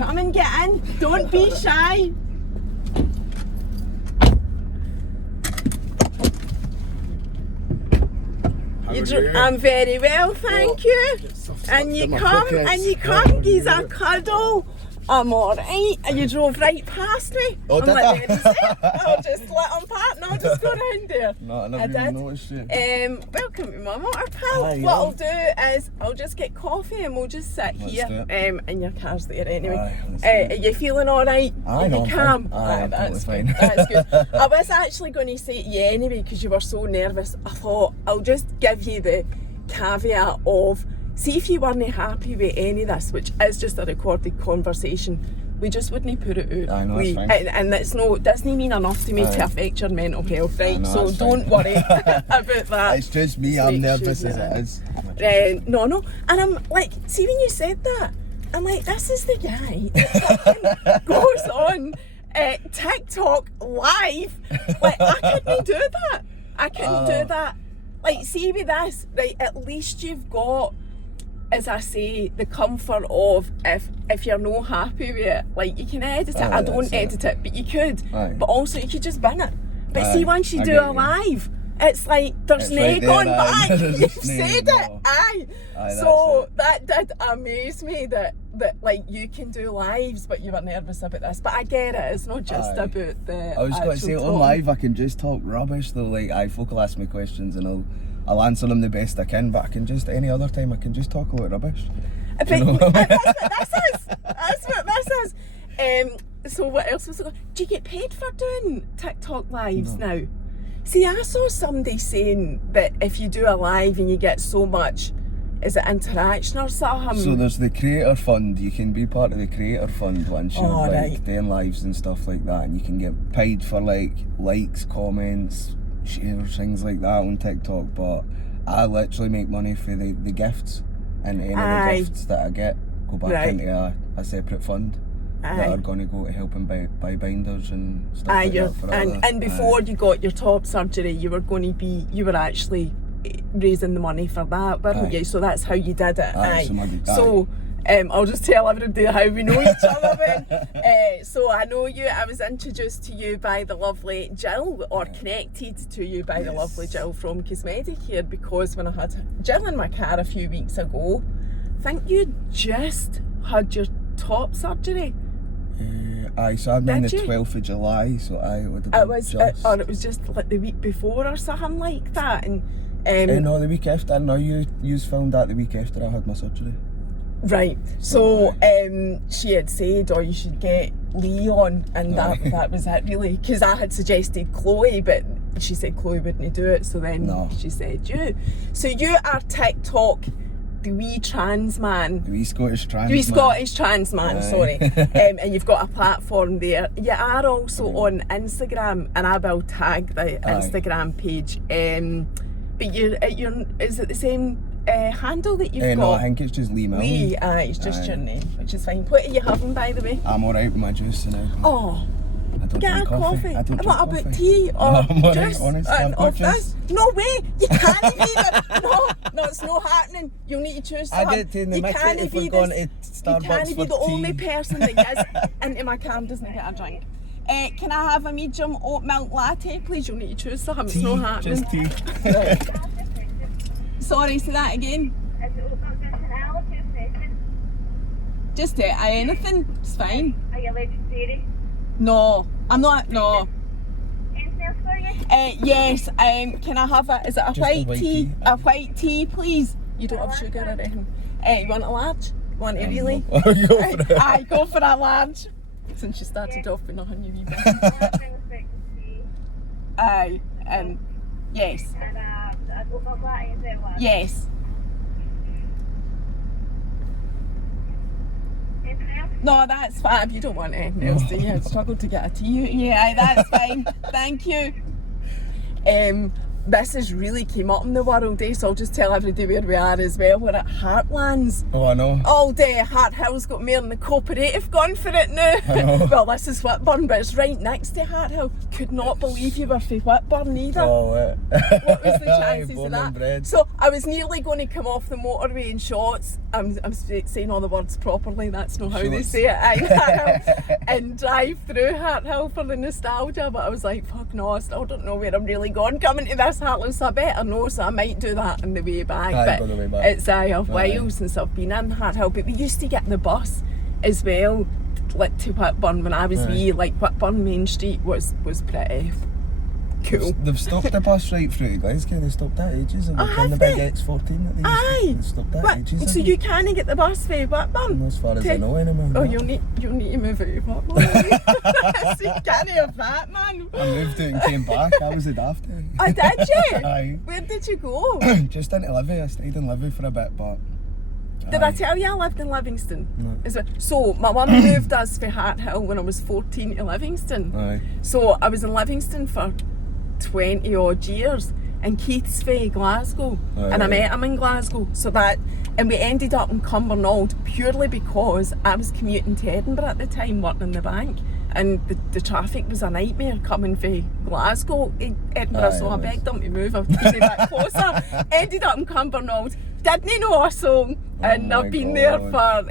Come and get in. Don't be shy. I'm very well, thank you. And you come, gives a cuddle. I'm alright. And you drove right past me. Oh, I'm did like, "Where is it?" I'll just let him park. No, I'll just go round there. No, I never even noticed you. Welcome to my motor pal. Hi, What I'll do is I'll just get coffee and we'll just sit here. And your car's there anyway. Are you feeling alright? Aye, no, you calm? Aye, I'm that's totally good. fine. That's good. I was actually going to say to you anyway because you were so nervous. I thought I'll just give you the caveat of, see if you weren't happy with any of this, which is just a recorded conversation, we just wouldn't put it out. I know, that's fine. And it's doesn't mean enough to me to affect your mental health, right? know, So don't worry about that. It's just me, I'm nervous as it is. No. And I'm like, see when you said that, I'm like, this is the guy that goes on TikTok live. Like, I couldn't do that. I couldn't do that. Like, see with this, right, at least you've got, as I say, the comfort of if you're not happy with it, like, you can edit it. I don't edit it, but you could. But also you could just bin it. But see, once you do a live, it's like there's no going back. You've said it. Aye. So that did amaze me that like you can do lives, but you were nervous about this. But I get it. It's not just about the. I was going to say on live I can just talk rubbish though. Like, folk will ask me questions and I'll answer them the best I can. But I can just any other time I can just talk a lot of rubbish. That's what this is. So what else was it? Do you get paid for doing TikTok lives now? See, I saw somebody saying that if you do a live and you get so much, is it interaction or something? So there's the creator fund. You can be part of the creator fund once you're doing lives and stuff like that, and you can get paid for like likes, comments, shares, things like that on TikTok. But I literally make money for the gifts, and any of the gifts that I get go back into a separate fund. That are going to go to helping buy binders and stuff like that. And before you got your top surgery, you were actually raising the money for that, weren't you? So that's how you did it. So I'll just tell everybody how we know each other then. So I know you, I was introduced to you by the lovely Jill, or connected to you by the lovely Jill from Cosmedicare, because when I had Jill in my car a few weeks ago, I think you just had your top surgery. So I'm on the 12th of July, so I would have it was just like the week before or something like that. And no, the week after. No, you filmed that the week after I had my surgery. Right. So she had said, you should get Leon, and that was it really, because I had suggested Chloe, but she said Chloe wouldn't do it, so then she said you. So you are TikTok, the wee trans man. The wee Scottish trans man. The wee Scottish trans man, sorry. And you've got a platform there. You are also on Instagram, and I will tag the Instagram page. But is it the same handle that you've got? No, I think it's just Lee Milne. Lee, it's just your name, which is fine. What are you having, by the way? I'm alright with my juice now. Oh. I don't Get a coffee. I don't what about coffee. Tea or no, juice? Honestly, no way! You can't even. No, it's not happening. You'll need to choose something. I did in the mix if we're going to Starbucks. You can't be the only person that gets into my car and doesn't get a drink. Can I have a medium oat milk latte, please? You'll need to choose something. It's not happening. Just tea. Sorry, say that again. Just anything. It's fine. Are you allergic to dairy? No, I'm not. No. Anything else for you? Yes. Can I have is it a white tea? A white tea, please. You don't have sugar or anything. You want a large? You want a really? Aye, go for a large. Since you started off with nothing, you wee bit. Aye, yes. And a oat milk latte as well. Yes. Anything else? No, that's fine. You don't want anything else, do you? I struggled to get a tea. Yeah, that's fine. Thank you. this has really came up in the world, so I'll just tell everybody where we are as well. We're at Heartlands. Oh, I know. All day Hart Hill's got more than the Cooperative gone for it now. I know. Well, this is Whitburn, but it's right next to Hart Hill. Could not believe you were from Whitburn either. Oh, What was the Aye, chances of born and that? bred. So I was nearly going to come off the motorway in shots. I'm saying all the words properly. That's not how they Shorts. say it. Aye, Hart Hill, and drive through Hart Hill for the nostalgia. But I was like, fuck no, I still don't know where I'm really going coming to this Hart Hill. So I better know. So I might do that on the way back. Aye, but on the way back. it's a while since I've been in Hart Hill. But we used to get the bus as well, like to Whitburn when I was wee. Like Whitburn Main Street was pretty cool. They've stopped the bus right through to Glasgow. They stopped that ages ago. Oh, On the have big they? X14 that they used Aye. They stopped that ages So ago. you can't get the bus for Whitburn? As far as to- I know anymore. Oh, you'll need to move out of Whitburn. So you can't have that, man. I moved out and came back. I was a daft. Oh, did you? Aye. Where did you go? Just into Livy. I stayed in Livy for a bit, but... Did I tell you I lived in Livingston? No. Is it? So my mum moved us for Hart Hill when I was 14 to Livingston. Aye. So I was in Livingston for 20 odd years, and Keith's from Glasgow, and I met him in Glasgow. And we ended up in Cumbernauld purely because I was commuting to Edinburgh at the time, working in the bank, and the traffic was a nightmare coming from Glasgow to Edinburgh. Aye, So I it was. begged him to move a bit closer. Ended up in Cumbernauld, didn't know a song, and my I've been there God.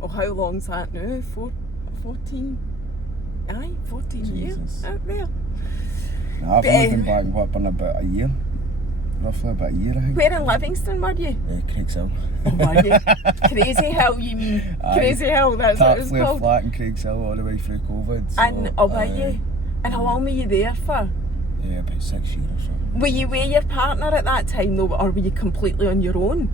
for how long's that now? 14 years Jesus. out there. No, I've But, only been back in Whitburn about a year. Roughly about a year, I think. Where in Livingston were you? Craigshill. Oh, were you? Crazy Hill, you mean? Aye. Crazy Hill, that's what it's Tapflare called. Flat in Craigshill all the way through COVID. So, And were you? And how long were you there for? Yeah, about 6 years or something. Were you with your partner at that time though, or were you completely on your own?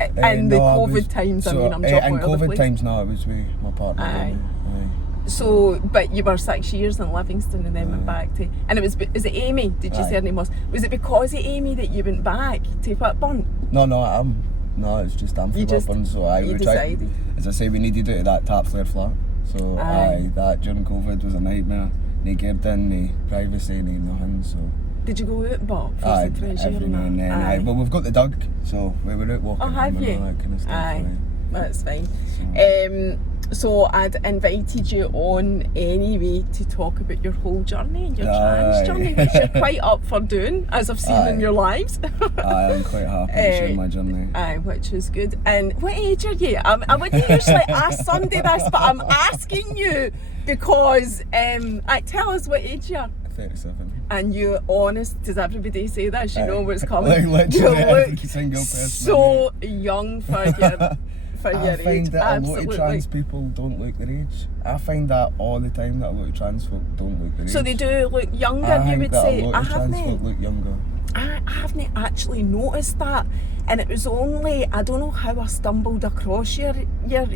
In the No, I COVID was- times, I so, mean, I'm in jumping all over the COVID place. times, no, I was with my partner. Aye. Aye. So, but you were 6 years in Livingston and then went back to, and is it Amy? Did you say her Aye. name was? Was it because of Amy that you went back to Whitburn? No, it's just I'm from You just- Whitburn, so you we tried. decided. As I say, we needed out of that Tapflare flat. So Aye. that during COVID was a nightmare. No garden, no privacy, no nothing. So Did you go out, Bob? For aye, some fresh air every and now and that? then. Aye. Well, we've got the dog, so we were out walking Oh, have him and you? all that kind of stuff. Aye, that's fine. So- So I'd invited you on anyway to talk about your whole journey, your trans Aye. journey, which you're quite up for doing, as I've seen in Aye. your lives. Aye, I'm quite happy to share my journey. Aye, which is good. And what age are you? I wouldn't usually ask somebody this, but I'm asking you because tell us what age you are. 37. And you honest, does everybody say this? You know what's coming. Like You literally every look single person. so young for your I find age. that a lot Absolutely. of trans people don't look their age. I find that all the time that a lot of trans folk don't look their age. So they do look younger, I you think would that say. a lot I of trans folk haven't. look younger. I haven't actually noticed that, and it was only, I don't know how I stumbled across your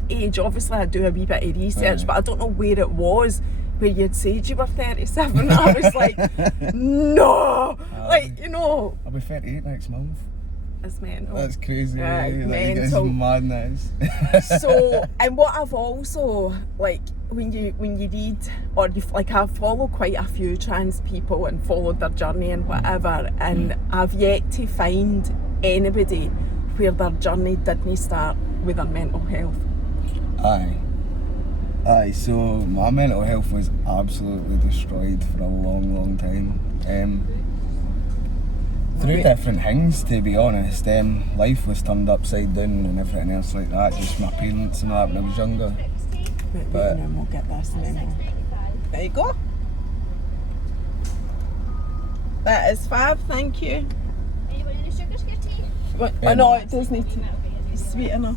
age. Obviously I do a wee bit of research, Aye. but I don't know where it was where you'd said you were 37. I was like, no, like, you know, I'll be 38 next month. it's mental. That's crazy. Aye, really. Like, it's mental. madness. So, and what I've also, like, when you read, or you, like, I follow quite a few trans people and followed their journey and whatever, and I've yet to find anybody where their journey didn't start with their mental health. Aye, so my mental health was absolutely destroyed for a long, long time. Through different things, to be honest. Life was turned upside down and everything else like that. Just my parents and that when I was younger. But- and then we'll get this and then there you go. That is fab, thank you. Are you wanting the sugars for your tea? What, oh no, it does need to be sweet enough.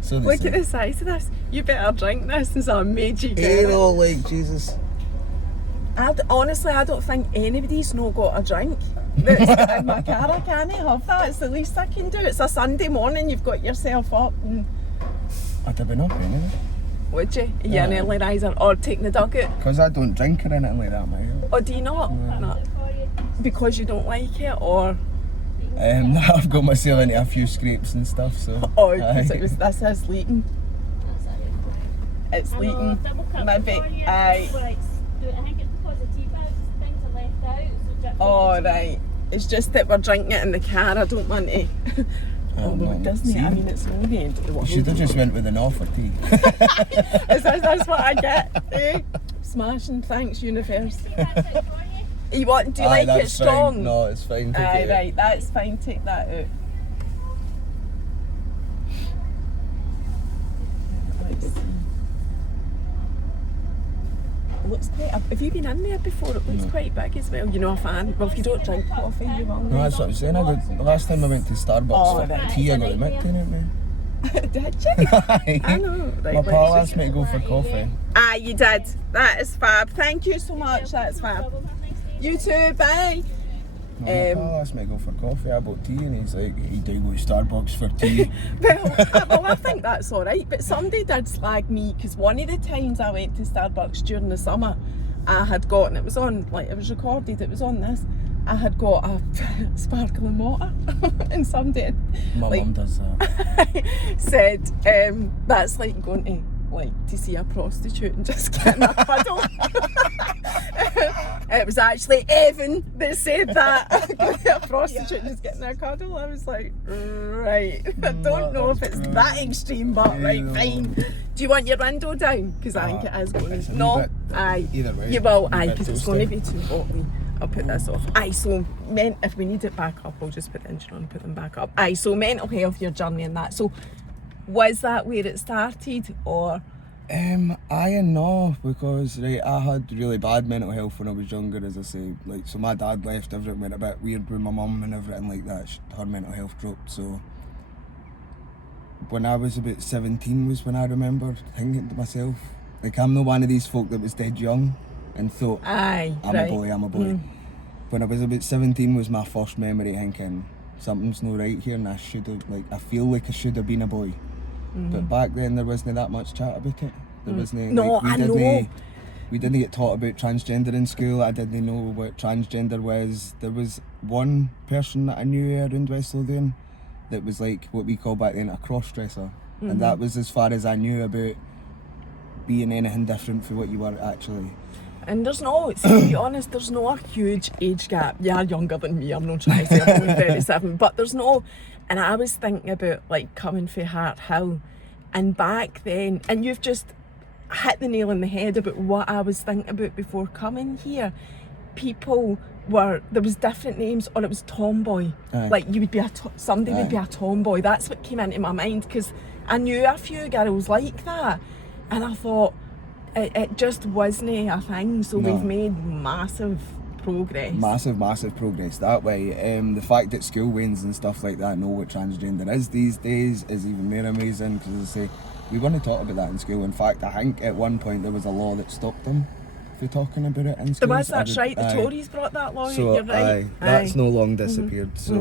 So Look at the size of this. You better drink this since I made you get it. like Jesus. Honestly, I don't think anybody's not got a drink. That's in my car, I can't have that. It's the least I can do. It's a Sunday morning, you've got yourself up and I'd have been up anyway. would you? Are you an early riser or taking the dog out? Because I don't drink or anything like that, mate. Or do you not? No. Because you don't like it or I've got myself into a few scrapes and stuff, so. because aye. it was this is leaking. It's leaking. Maybe I I think it's because the tea bags, things are left Oh, right. It's just that we're drinking it in the car. I don't want to. Although it doesn't. See? I mean, it's no the end of the You world. should have just went with an offer tea. That's what I get. Eh? Smashing. Thanks, universe. You want? Do you Aye, like it that's strong? fine. No, it's fine. Take Aye, it out. right. That's fine. Take that out. Let's see. It looks quite. Have you been in there before? It looks quite big as well. You're not a fan. Well, if you don't drink coffee, you will. No, that's what I'm saying. The last time I went to Starbucks Oh, for right. tea, I got the Mick in it, man. Did you? I know. Right, My pal let's asked me to go for coffee. Ah, you did. That is fab. Thank you so much. That's fab. You too. Bye. No, my pal asked me to go for coffee. I bought tea, and he's like, "You do go to Starbucks for tea." Well, I think that's all right. But somebody did slag me because one of the times I went to Starbucks during the summer, I had gotten, it was on, like, it was recorded, it was on this, I had got a sparkling water and somebody had, My like, mum does that. said, that's like going to see a prostitute and just getting a cuddle. It was actually Evan that said that. A prostitute just getting a cuddle. I was like, right. I don't know if it's that extreme, but right, fine. Do you want your window down? Because I think it is going it's a to. wee No, bit- aye. either way, You will, a wee aye, bit because it's toasty. going to be too hot. I'll put this off. Aye, so if we need it back up, I'll just put the engine on and put them back up. Aye, so mental health, your journey and that. So was that where it started, or? Aye and no, because right, I had really bad mental health when I was younger, as I say. Like, so my dad left, everything went a bit weird with my mum and everything like that. Her mental health dropped. So when I was about 17 was when I remember thinking to myself, like, I'm not one of these folk that was dead young and thought, Aye, I'm right. a boy. When I was about 17 was my first memory thinking, something's not right here, and I feel like I should have been a boy. But back then there wasn't that much chat about it. There wasn't. No, like, I know. We didn't get taught about transgender in school. I didn't know what transgender was. There was one person that I knew around West Lothian that was like what we call back then a cross-dresser. And that was as far as I knew about being anything different from what you were actually. And there's no, see, to be honest, there's no a huge age gap. You're younger than me, I'm not trying to say I'm only 37, but there's no, and I was thinking about like coming from Hart Hill, and back then, and you've just hit the nail on the head about what I was thinking about before coming here. People were, there was different names, or it was tomboy. Aye. Like you would be somebody would be a tomboy. That's what came into my mind, because I knew a few girls like that, and I thought, it just wasn't a thing, so No. we've made massive progress. Massive progress that way. The fact that school wains and stuff like that know what transgender is these days is even more amazing, because as I say, we weren't taught about that in school. In fact, I think at one point there was a law that stopped them from talking about it in schools. There was, that's right, the Tories brought that law, So you're right. that's no long disappeared. So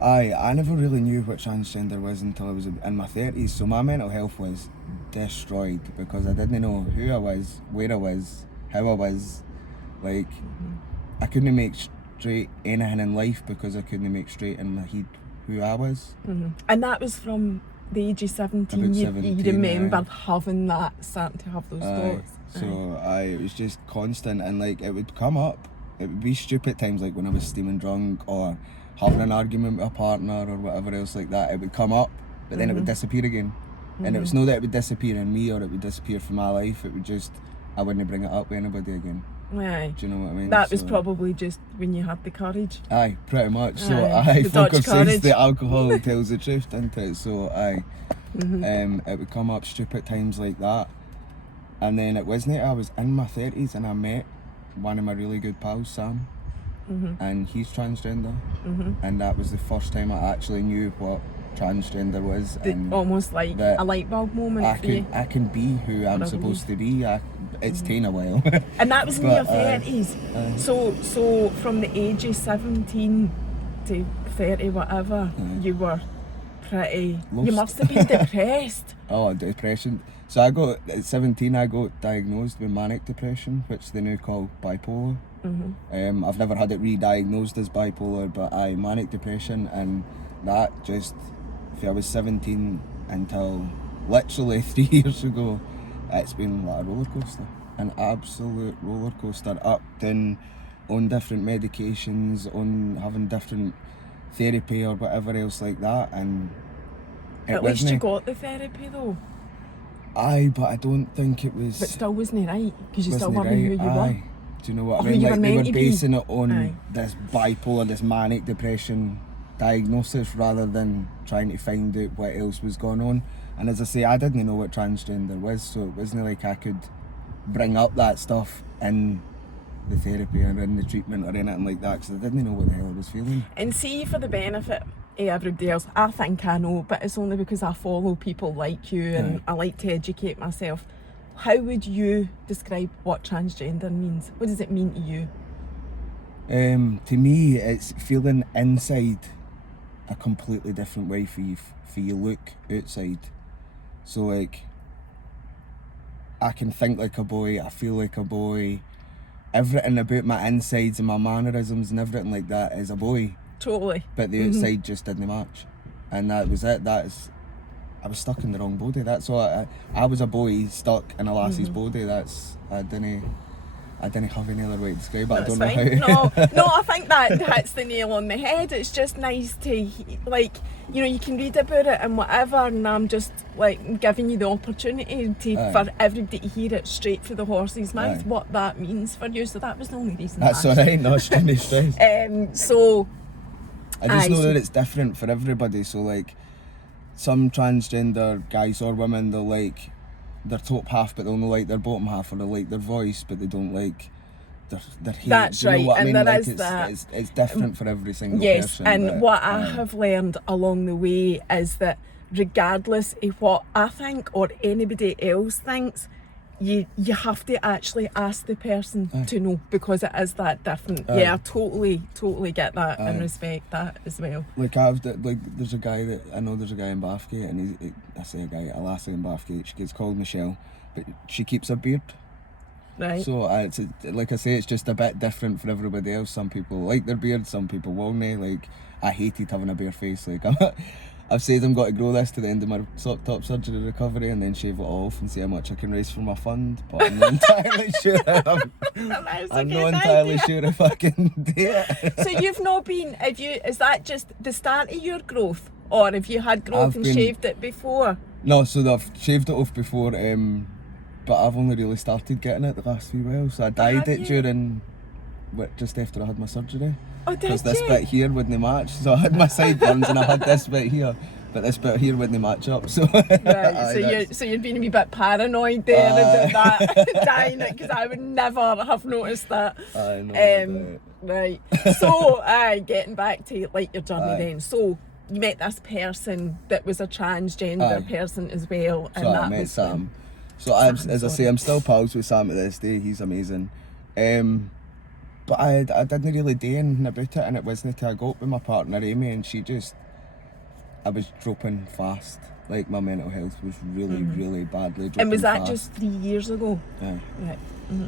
I never really knew what transgender was until I was in my 30s. So my mental health was destroyed because I didn't know who I was, where I was, how I was. Like, I couldn't make straight anything in life because I couldn't make straight in my head who I was. And that was from the age of 17, About you 17, remember having that, starting to have those thoughts. So it was just constant, and like it would come up. It would be stupid times, like when I was steaming drunk or having an argument with a partner or whatever else like that. It would come up, but then it would disappear again. And it was not that it would disappear in me or it would disappear from my life. It would just, I wouldn't bring it up with anybody again. Aye. Do you know what I mean? That was So- probably just when you had the courage. Aye, pretty much. So Aye, the Dutch focus courage. says the alcohol tells the truth, doesn't it? So it would come up stupid times like that. And then it wasn't it, I was in my 30s and I met one of my really good pals, Sam, and he's transgender. And that was the first time I actually knew what transgender was. And Almost like that a light bulb moment for you. I can be who I'm Whatever supposed to be. It's taken a while. And that was in But, your 30s. So from the age of 17 to 30, whatever, you were pretty. You Lost. must have been depressed. Oh, depression. So at 17 I got diagnosed with manic depression, which they now call bipolar. I've never had it re-diagnosed as bipolar, but manic depression, and that just, if I was 17 until literally 3 years ago, it's been like a roller coaster, an absolute roller coaster, up, down, on different medications, on having different therapy or whatever else like that, and At least you got the therapy though. Aye, but I don't think it was. But still wasn't it right? Because you still wasn't weren't it who you right? were. Aye. Do you know what Or I mean? who you Like were they meant were to be. basing it on Aye. this bipolar, this manic depression diagnosis, rather than trying to find out what else was going on. And as I say, I didn't know what transgender was, so it wasn't like I could bring up that stuff in the therapy or in the treatment or anything like that, because I didn't know what the hell I was feeling. And see, for the benefit of everybody else, I think I know, but it's only because I follow people like you and I like to educate myself. How would you describe what transgender means? What does it mean to you? To me, it's feeling inside a completely different way for you look outside. So like, I can think like a boy, I feel like a boy, everything about my insides and my mannerisms and everything like that is a boy. Totally. But the outside just didn't match. And that was it. I was stuck in the wrong body. That's all. I was a boy stuck in a lassie's body. I didn't have any other way to describe it. I don't know how. No, I think that hits the nail on the head. It's just nice to, like, you know, you can read about it and whatever, and I'm just like giving you the opportunity for everybody to hear it straight through the horse's mouth, what that means for you. So that was the only reason. That's alright, no stress. So I just know that it's different for everybody. So like, some transgender guys or women, they'll like their top half, but they only like their bottom half, or they like their voice, but they don't like their hair. That's Do you know right, what I and mean? there Like, is that. It's different for every single yes, person. and but, what I have learned along the way is that regardless of what I think or anybody else thinks, you have to actually ask the person to know, because it is that different. Yeah, I totally get that and respect that as well. Like there's a guy in Bathgate, and a lassie in Bathgate. She gets called Michelle, but she keeps a beard. Right. So like I say, it's just a bit different for everybody else. Some people like their beard, some people won't. Like, I hated having a bare face. Like, I've said I'm going to grow this to the end of my top surgery recovery and then shave it off and see how much I can raise for my fund. But I'm not entirely sure. I'm not entirely sure if I can do it. So you've not been? Is that just the start of your growth, or have you had growth shaved it before? No, so I've shaved it off before, but I've only really started getting it the last few while. So I dyed it just after I had my surgery. Oh, did Because this you? bit here wouldn't match. So I had my sideburns and I had this bit here, but this bit here wouldn't match up. So Right, so you're being a wee bit paranoid there about that dyeing it, because I would never have noticed that. I know. Right. So, getting back to like your journey then. So you met this person that was a transgender person as well, and So that I met was Sam. So as I say, I'm still pals with Sam to this day. He's amazing. But I didn't really do anything about it, and it wasn't until I got with my partner Amy, and I was dropping fast. Like, my mental health was really, really badly dropping. And was that fast. just 3 years ago? Yeah. Right.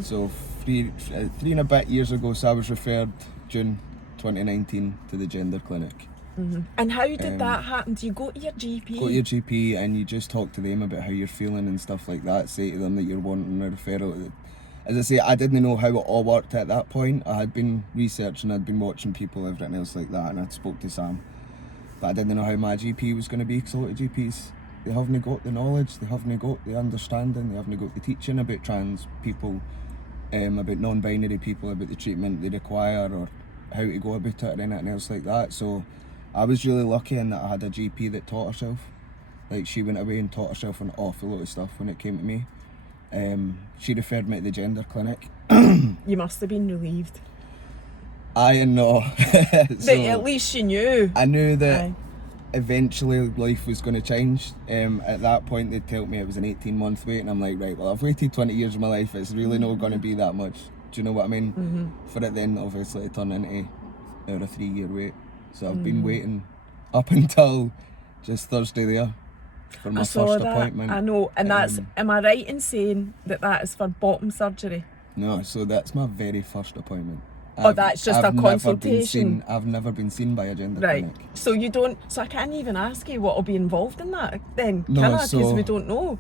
So three and a bit years ago, so I was referred June 2019 to the gender clinic. And how did that happen? Do you go to your GP? Go to your GP and you just talk to them about how you're feeling and stuff like that. Say to them that you're wanting a referral. As I say, I didn't know how it all worked at that point. I had been researching, I'd been watching people, everything else like that, and I'd spoke to Sam. But I didn't know how my GP was going to be, because a lot of GPs, they haven't got the knowledge, they haven't got the understanding, they haven't got the teaching about trans people, about non-binary people, about the treatment they require, or how to go about it, or anything else like that. So I was really lucky in that I had a GP that taught herself. Like, she went away and taught herself an awful lot of stuff when it came to me. She referred me to the gender clinic. You must have been relieved. I know. But at least you knew. I knew that eventually life was going to change. At that point, they told me it was an 18-month wait, and I'm like, right, well, I've waited 20 years of my life. It's really not going to be that much. Do you know what I mean? For it then, obviously, to turn into a 3-year wait. So I've been waiting up until just Thursday there for my first appointment. I know, and that's, am I right in saying that is for bottom surgery? No, so that's my very first appointment. That's just a consultation. I've never been seen by a gender Right. clinic. So you don't. So I can't even ask you what will be involved in that. Then No, can I? Because so, we don't know.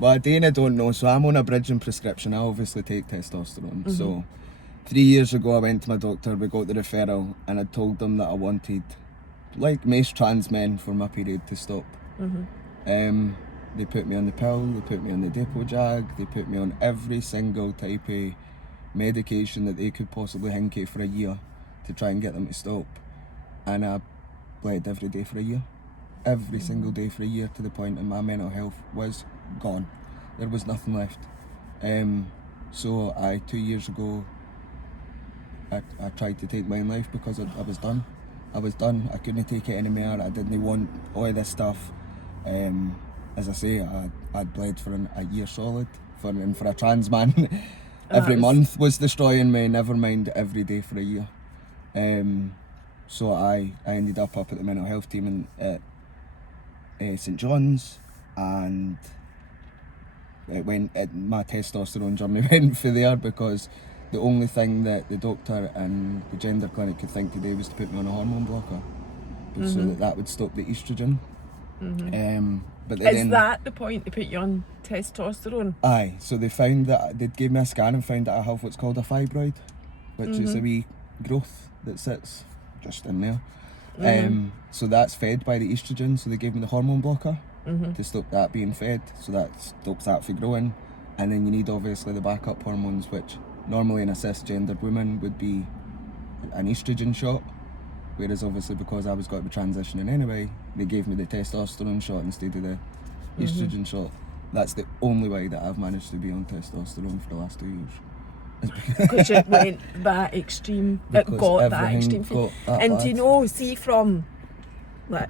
Well, Dana don't know. So I'm on a bridging prescription. I obviously take testosterone. So 3 years ago I went to my doctor, we got the referral, and I told them that I wanted, like most trans men, for my period to stop. They put me on the pill, they put me on the Depo-Jag, they put me on every single type of medication that they could possibly hinky for a year to try and get them to stop. And I bled every day for a year. Every single day for a year, to the point that my mental health was gone. There was nothing left. So 2 years ago, I tried to take my own life because I was done. I was done. I couldn't take it anymore. I didn't want all of this stuff. As I say, I'd bled for a year solid. For a trans man, every month was destroying me, never mind every day for a year. So I ended up at the mental health team at St John's, and my testosterone journey went for there, because the only thing that the doctor and the gender clinic could think to do was to put me on a hormone blocker, so that would stop the estrogen. But Is that the point, they put you on testosterone? Aye, so they found that, they gave me a scan and found that I have what's called a fibroid, which is a wee growth that sits just in there. So that's fed by the estrogen, so they gave me the hormone blocker to stop that being fed, so that stops that from growing. And then you need obviously the backup hormones, which normally in a cisgendered woman would be an estrogen shot, whereas obviously because I was going to be transitioning anyway, they gave me the testosterone shot instead of the estrogen shot. That's the only way that I've managed to be on testosterone for the last 2 years. Because it went that extreme, it Because got that everything extreme. got that And bad. do you know, see from, like,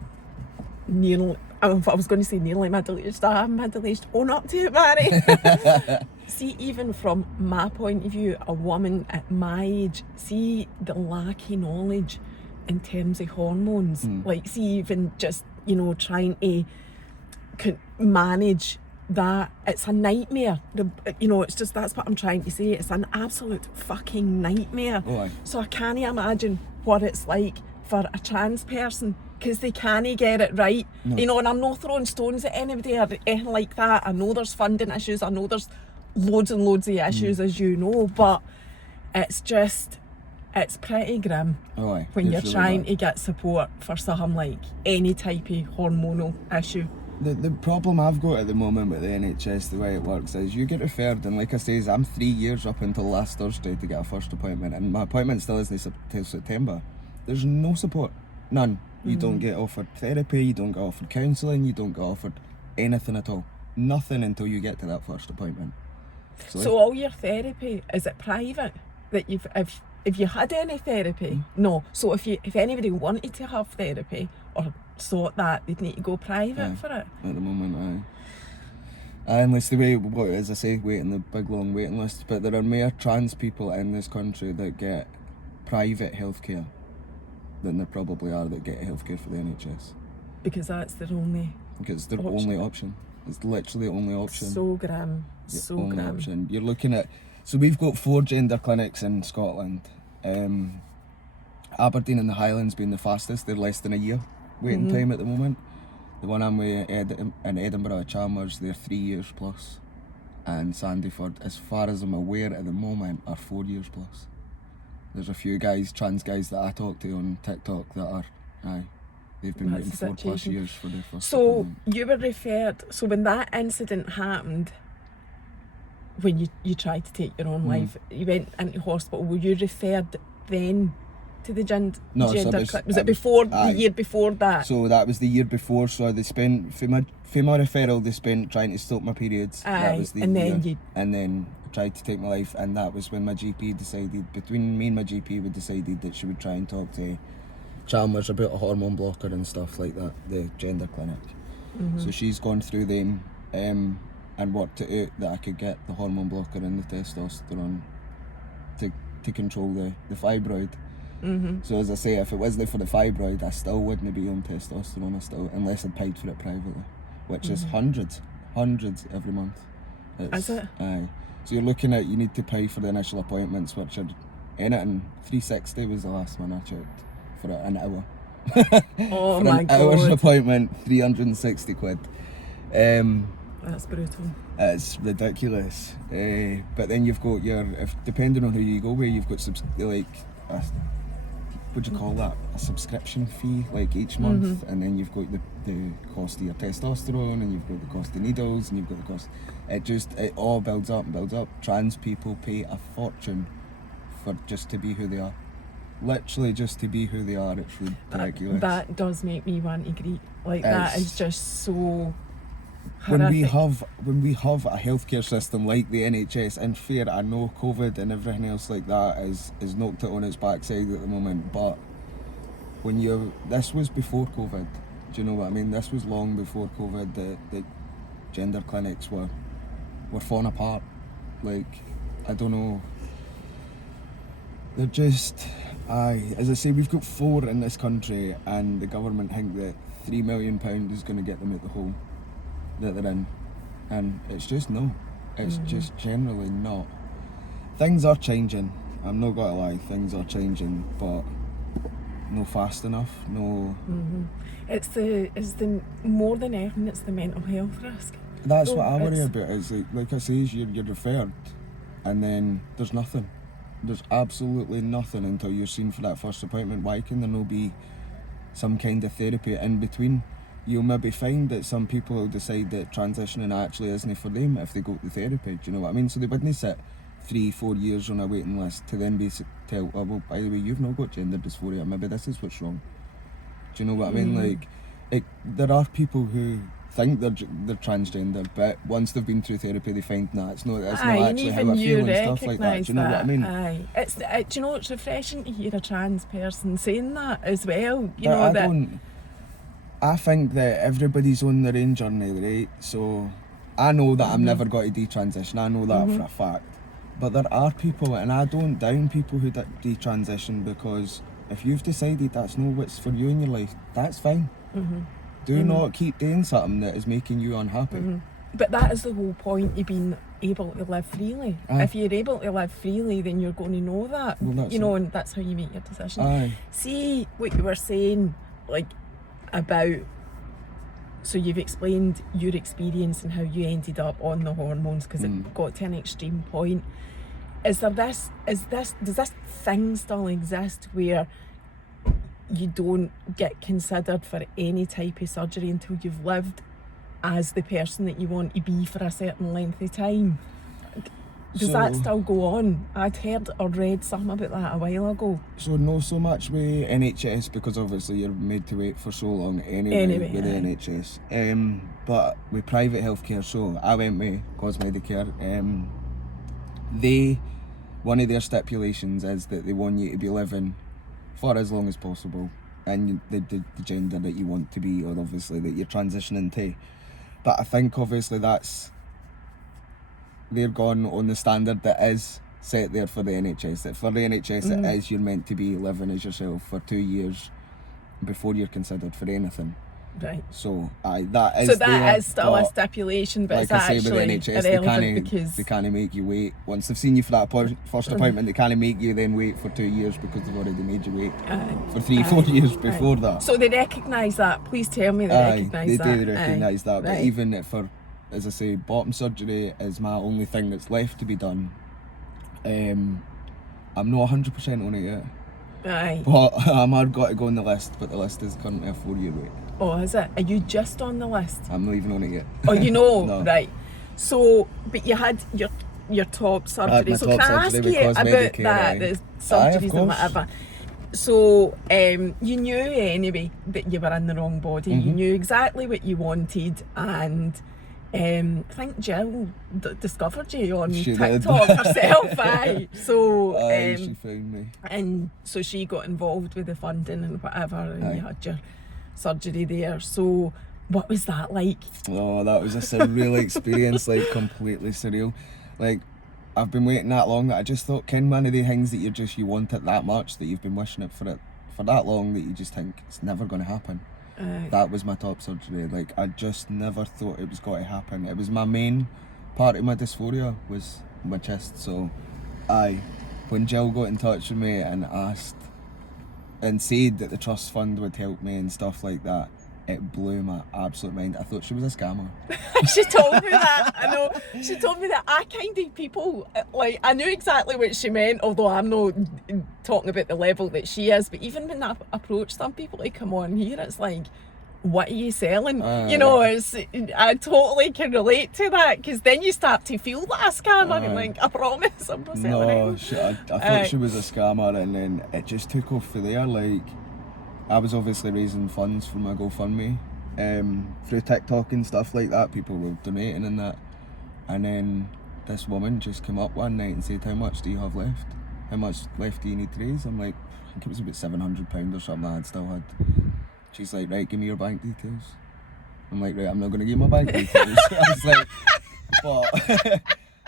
nearly, I was going to say nearly middle-aged, I'm middle-aged, own up to it, Mary. See, even from my point of view, a woman at my age, see the lack of knowledge in terms of hormones. Like, see, even just, you know, trying to manage that, it's a nightmare. You know, it's just, that's what I'm trying to say. It's an absolute fucking nightmare. Oh, aye. So I can't imagine what it's like for a trans person, because they can't get it right. No. You know, and I'm not throwing stones at anybody or anything like that. I know there's funding issues, I know there's loads and loads of issues, as you know, but it's just, it's pretty grim Oh, aye. when It's you're really trying bad. to get support for something like any type of hormonal issue. The problem I've got at the moment with the NHS, the way it works, is you get referred, and like I say, I'm 3 years up until last Thursday to get a first appointment, and my appointment still isn't till September. There's no support, none. You don't get offered therapy, you don't get offered counselling, you don't get offered anything at all. Nothing until you get to that first appointment. So all your therapy, is it private? That you've, if you had any therapy? No. So if anybody wanted to have therapy or sought that, they'd need to go private for it. At the moment, aye. And it's the way, as I say, waiting the big long waiting list, but there are more trans people in this country that get private healthcare than there probably are that get healthcare for the NHS. Because that's their only Because it's their option. only option. It's literally the only option. So grim. The So only grim. option. You're looking at, so we've got 4 gender clinics in Scotland. Aberdeen and the Highlands being the fastest. They're less than a year waiting time at the moment. The one I'm with in Edinburgh at Chalmers, they're 3 years plus. And Sandyford, as far as I'm aware at the moment, are 4 years plus. There's a few guys, trans guys that I talk to on TikTok that are, they've been That's waiting the 4+ situation. years for their first So appointment. you were referred, so when that incident happened, when you tried to take your own life, you went into hospital, were you referred then to the gender No, so was it before, aye. the year before that? So that was the year before, so they spent, for my referral, they spent trying to stop my periods. That Aye, was the and year. then you- And then tried to take my life, and that was when my GP decided, between me and my GP, we decided that she would try and talk to Chalmers about a hormone blocker and stuff like that, the gender clinic. So she's gone through them and worked it out that I could get the hormone blocker and the testosterone to control the fibroid. So as I say, if it wasn't for the fibroid, I still wouldn't be on testosterone, unless I paid for it privately, which is hundreds every month. Is it? Aye. So you're looking at, you need to pay for the initial appointments, which are anything, 360 was the last one I checked, for an hour. Oh For my an hour's God. appointment, 360 quid. That's brutal. It's ridiculous. But then you've got depending on who you go with, you've got what do you call that? A subscription fee, like each month, and then you've got the cost of your testosterone, and you've got the cost of needles, and you've got the cost. It all builds up and builds up. Trans people pay a fortune for just to be who they are. Literally just to be who they are. It's ridiculous. That does make me want to greet. Like, that is just so when we horrific. have a healthcare system like the NHS, and fair, I know COVID and everything else like that is knocked it on its backside at the moment, but this was before COVID, do you know what I mean? This was long before COVID. The gender clinics were falling apart. Like, I don't know, they're just, as I say, we've got 4 in this country, and the government think that £3 million is going to get them out the hole that they're in, and it's just just generally not. Things are changing, I'm not gonna lie, things are changing, but no fast enough, no. It's the more than anything, it's the mental health risk. That's what I worry about, is like I say, you're referred, and then there's nothing. There's absolutely nothing until you're seen for that first appointment. Why can there no be some kind of therapy in between? You'll maybe find that some people will decide that transitioning actually isn't for them if they go to therapy, do you know what I mean? So they wouldn't sit 3-4 years on a waiting list to then be tell, oh, well, by the way, you've not got gender dysphoria, maybe this is what's wrong. Do you know what I mean? Like, there are people who think they're transgender, but once they've been through therapy, they find, nah, it's not actually how I feel and stuff like that. Do you know what I mean? Do you know, it's refreshing to hear a trans person saying that as well. I think that everybody's on their own journey, right? So I know that I'm never going to detransition, I know that for a fact. But there are people, and I don't down people who detransition, because if you've decided that's not what's for you in your life, that's fine. Do not keep doing something that is making you unhappy. But that is the whole point of being able to live freely. If you're able to live freely, then you're going to know that. Well, and that's how you make your decision. Aye. See what you were saying, like, about, so you've explained your experience and how you ended up on the hormones because it got to an extreme point. Does this thing still exist where you don't get considered for any type of surgery until you've lived as the person that you want to be for a certain length of time? Does that still go on? I'd heard or read something about that a while ago. So not so much with NHS, because obviously you're made to wait for so long anyway with the NHS. But with private healthcare, so I went with Medicare. One of their stipulations is that they want you to be living for as long as possible, and the gender that you want to be, or obviously that you're transitioning to. But I think obviously they're gone on the standard that is set there for the NHS. That for the NHS it is, you're meant to be living as yourself for 2 years before you're considered for anything. Right. So that is. So that is still a stipulation, but like it's I say, actually with the NHS, irrelevant because they can't make you wait. Once they've seen you for that first appointment, they can't make you then wait for 2 years, because they've already made you wait for 3-4 years before that. So they recognise that. Please tell me they recognise that. They do recognise that. But right. even for, as I say, bottom surgery is my only thing that's left to be done. I'm not 100% on it yet. Aye. But I've got to go on the list, but the list is currently a 4-year wait. Oh, is it? Are you just on the list? I'm not even on it yet. Oh, you know? No. Right. So, but you had your top surgery. So top can I ask surgery you because about Medicare, that, the surgeries and whatever? So, you knew anyway that you were in the wrong body. You knew exactly what you wanted, and I think Jill discovered you on TikTok herself. Aye. So, she found me. And so she got involved with the funding and whatever, and you had your surgery there. So what was that like? Oh, that was a surreal experience, like completely surreal. Like, I've been waiting that long that I just thought, one of the things that you want it that much, that you've been wishing it for that long, that you just think it's never going to happen. That was my top surgery. Like, I just never thought it was going to happen. It was my main part of my dysphoria was my chest. So when Jill got in touch with me and asked and said that the trust fund would help me and stuff like that, it blew my absolute mind. I thought she was a scammer. She told me that. I know. She told me that I kind of people, like, I knew exactly what she meant, although I'm not talking about the level that she is. But even when I approach some people to come on here, it's like, what are you selling? You know, I totally can relate to that, because then you start to feel like a scammer and like, I promise I'm not selling it. I thought she was a scammer, and then it just took off from there. Like, I was obviously raising funds for my GoFundMe through TikTok and stuff like that. People were donating and that, and then this woman just came up one night and said, "How much do you have left? How much left do you need to raise?" I'm like, I think it was about £700 or something I had still had. She's like, "Right, give me your bank details." I'm like, "Right, I'm not going to give my bank details."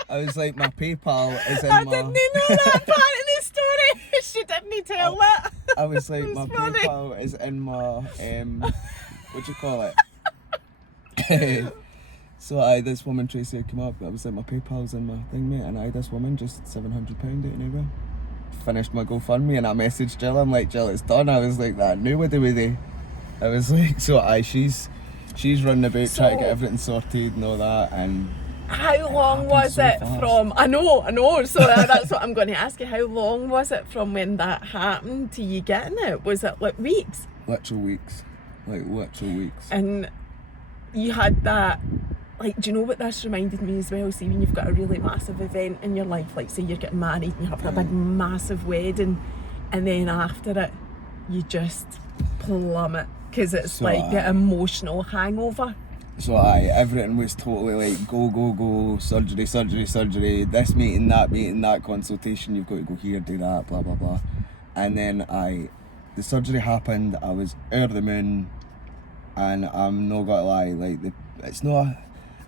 I was like, my PayPal is in I didn't know that part of the story. She didn't tell that. I was like, It my was funny. PayPal is in my, what do you call it? So this woman Tracy came up, I was like, my PayPal's in my thing, mate, and this woman just £700 out of nowhere. Finished my GoFundMe, and I messaged Jill. I'm like, "Jill, it's done." I was like, "That new with it." I was like, she's running about trying to get everything sorted and all that. And how long was it from? I know. So that's what I'm going to ask you. How long was it from when that happened to you getting it? Was it like weeks? Literal weeks. And you had that. Like, do you know what this reminded me as well? See, when you've got a really massive event in your life, like say you're getting married and you have a big massive wedding, and then after it, you just plummet because it's like the emotional hangover. So everything was totally like go, surgery, this meeting, that consultation, you've got to go here, do that, blah blah blah. And then the surgery happened, I was over the moon, and I'm not gonna lie, like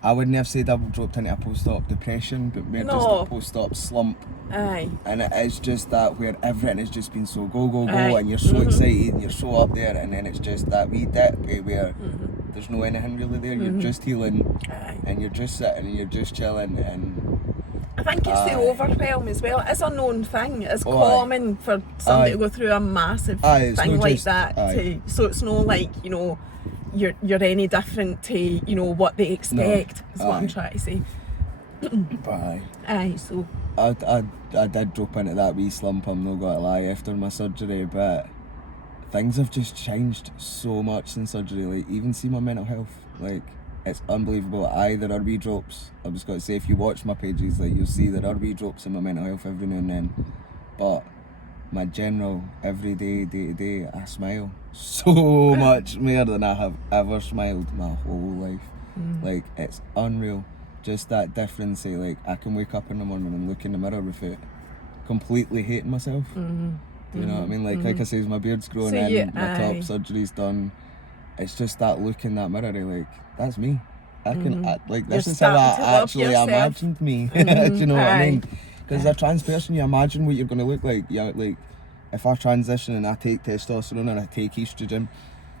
I wouldn't have said I've dropped into a post-op depression, but we're just a post-op slump. Aye. And it is just that where everything has just been so go, and you're so excited and you're so up there, and then it's just that wee dip where there's no anything really there. You're just healing, and you're just sitting and you're just chilling. And I think it's the overwhelm as well. It's a known thing. It's common for somebody to go through a massive thing like that. So it's not like, you know, you're any different to, you know, what they expect, is what I'm trying to say. So I did drop into that wee slump, I'm not gonna lie, after my surgery, but things have just changed so much since surgery. Like, even see my mental health, like, it's unbelievable. There are wee drops. I was going to say, if you watch my pages, like, you'll see there are wee drops in my mental health every now and then, but my general everyday day-to-day, I smile so much more than I have ever smiled my whole life. Like, it's unreal, just that difference. Like, I can wake up in the morning and look in the mirror without completely hating myself. Do you know what I mean? Like I say, my beard's growing in, my top surgery's done. It's just that look in that mirror, like, that's me. I can like, this is how I actually imagined me. Do you know what I mean? Because as a trans person, you imagine what you're going to look like. Yeah, like, if I transition and I take testosterone and I take estrogen,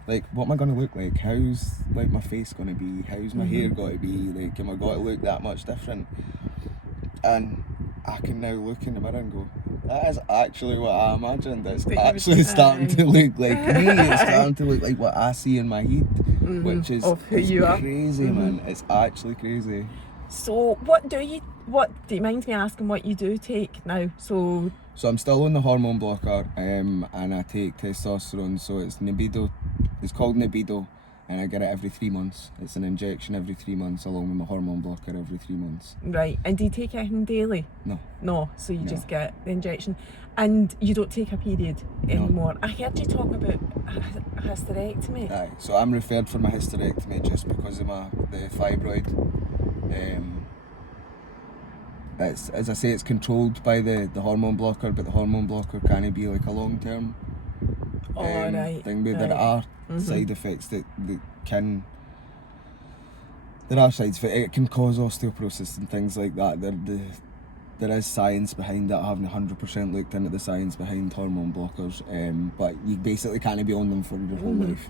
like, what am I going to look like? How's, like, my face going to be? How's my hair going to be? Like, am I going to look that much different? And I can now look in the mirror and go, that is actually what I imagined. It's actually starting to look like me. It's starting to look like what I see in my head, which is crazy, man. It's actually crazy. So what do you mind me asking what you do take now? So I'm still on the hormone blocker, and I take testosterone, so it's Nebido. It's called Nebido, and I get it every 3 months. It's an injection every 3 months, along with my hormone blocker every 3 months. Right, and do you take anything daily? No, so you just get the injection. And you don't take a period anymore. I heard you talking about a hysterectomy. Aye, so I'm referred for my hysterectomy just because of the fibroid. It's, as I say, it's controlled by the hormone blocker, but the hormone blocker can't be like a long-term thing. But there are side effects that can... There are sides effects. It can cause osteoporosis and things like that. There is science behind that. I haven't 100% looked into the science behind hormone blockers, but you basically can't be on them for your whole life.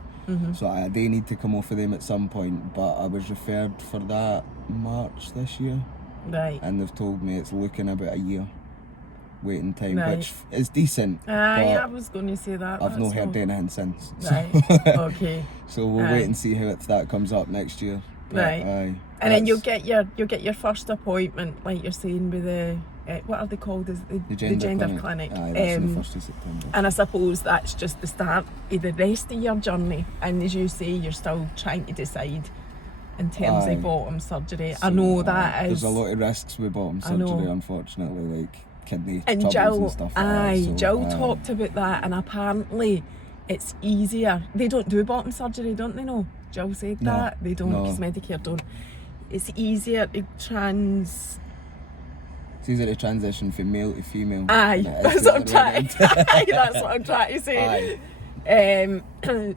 So they need to come off of them at some point, but I was referred for that March this year. Right. And they've told me it's looking about a year. waiting time, Right. which is decent. I but was going to say that. I've not that's heard anything since. Right. Okay. So we'll Aye. wait and see how that comes up next year. But, Right. aye, And then you'll that's get your first appointment, like you're saying, with the what are they called? Is the gender clinic. Aye, that's on the 1st of September. And I suppose that's just the start of the rest of your journey. And as you say, you're still trying to decide in terms Aye. of bottom surgery. I So, know that is. There's a lot of risks with bottom I know. surgery, unfortunately, like kidney And troubles Jill, and stuff like that. So, Jill talked about that, and apparently it's easier. They don't do bottom surgery, don't they? No, Jill said No, that they don't, no. because Medicare don't. It's easier to It's easier to transition from male to female. Aye, than it is that's the what I'm other way trying. around. Aye, that's what I'm trying to say.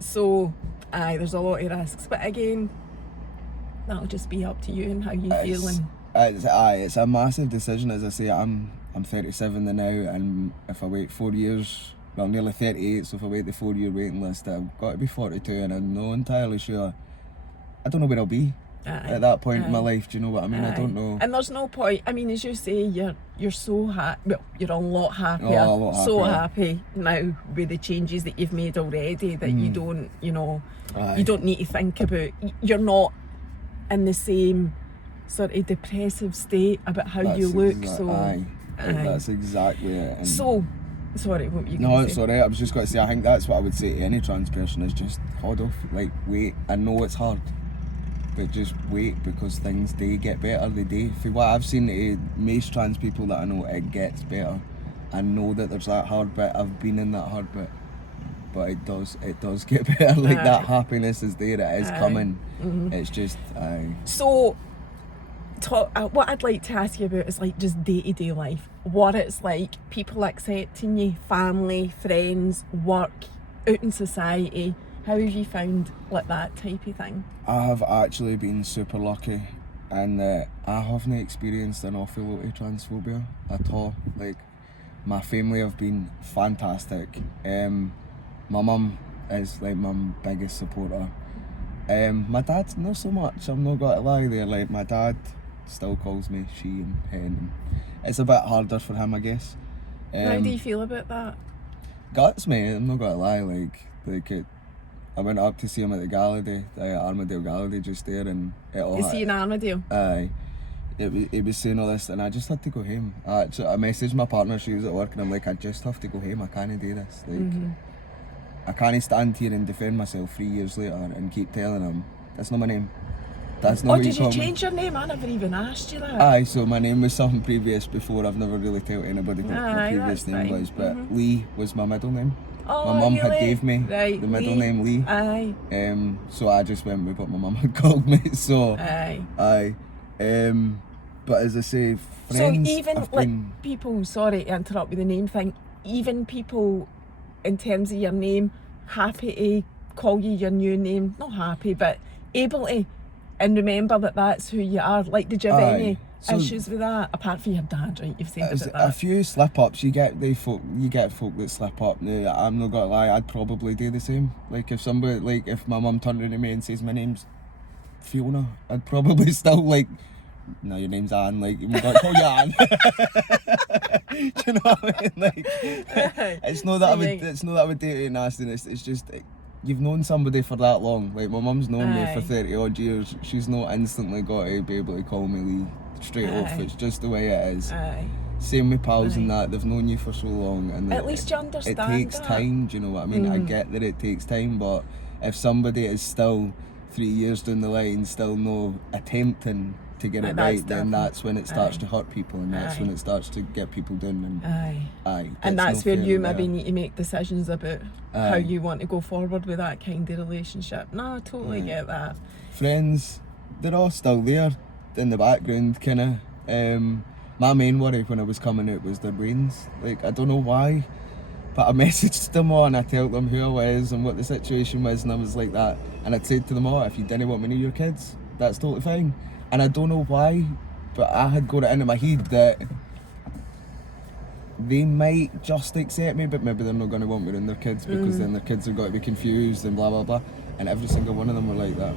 So, there's a lot of risks, but again, that'll just be up to you and how you feel. And It's a massive decision. As I say, I'm 37 now, and if I wait 4 years, well, nearly 38, so if I wait the 4-year waiting list, I've got to be 42, and I'm not entirely sure. I don't know where I'll be at that point in my life. Do you know what I mean? I don't know. And there's no point. I mean, as you say, you're so happy. Well, you're a lot happier. Oh, a lot So happier. happy now with the changes that you've made already. That you don't, Aye. you don't need to think about. You're not in the same sort of depressive state about how you look. Aye. That's exactly it. And So, sorry, what were you no, going to it's say? alright. I was just going to say, I think that's what I would say to any trans person is just hold off, like wait. I know it's hard, but just wait, because things do get better. They do. For what I've seen, most trans people that I know, it gets better. I know that there's that hard bit. I've been in that hard bit, but it does get better. Like Aye. that happiness is there. It is Aye. coming. Mhm. It's just So, what I'd like to ask you about is like just day-to-day life. What it's like, people accepting you, family, friends, work, out in society. How have you found like that type of thing? I have actually been super lucky, and I haven't experienced an awful lot of transphobia at all. Like, my family have been fantastic. My mum is like my biggest supporter. My dad, not so much. I'm not gonna lie there. Like, my dad still calls me she and hen. It's a bit harder for him, I guess. How do you feel about that? Guts me. I'm not gonna lie. I went up to see him at the Gallaudet, Armadale Gallaudet just there, and it all. Is he in Armadale? Aye. It was saying all this, and I just had to go home. I messaged my partner, she was at work, and I'm like, I just have to go home. I can't do this. Like, I can't stand here and defend myself 3 years later and keep telling him that's not my name. That's not. Oh, what did you call me." change your name? I never even asked you that. Aye, so my name was something previous before. I've never really told anybody what my Aye, previous that's name fine. was, but Lee was my middle name. Oh, My mum had really? gave me Right, the middle Lee. name Lee. Aye, So I just went with what my mum had called me. So aye. aye. But as I say, friends. So even I've like been- people, sorry to interrupt with the name thing, even people in terms of your name, happy to call you your new name, not happy, but able to, and remember that that's who you are. Like, did you have Aye. any So- issues with that? Apart from your dad, right? You've said There's about a that. few slip ups. You get folk that slip up. Now, I'm not gonna lie, I'd probably do the same. Like, if my mum turned around to me and says my name's Fiona, I'd probably still like, no, your name's Anne. Like, we're gonna call you Anne. Do you know what I mean? Like, it's not that I would do it in nastiness. It's just you've known somebody for that long. Like, my mum's known me for Aye. 30 odd years. She's not instantly got to be able to call me Lee straight off. Aye. It's just the way it is. Aye. Same with pals and Aye. that, they've known you for so long, and At least you understand it takes that. time, do you know what I mean? I get that it takes time, but if somebody is still 3 years down the line still no attempting to get it That's right, then different. that's when it starts Aye. to hurt people, and that's Aye. when it starts to get people down, and Aye. it's And that's no where fair you there. maybe need to make decisions about how Aye. you want to go forward with that kind of relationship. No, I totally Aye. get that. Friends, they're all still there in the background, kind of. My main worry when I was coming out was their brains. Like, I don't know why, but I messaged them all and I told them who I was and what the situation was, and I was like that. And I'd said to them all, if you didn't want me near your kids, that's totally fine. And I don't know why, but I had got it into my head that they might just accept me, but maybe they're not going to want me around their kids, because then their kids have got to be confused and blah blah blah. And every single one of them were like that.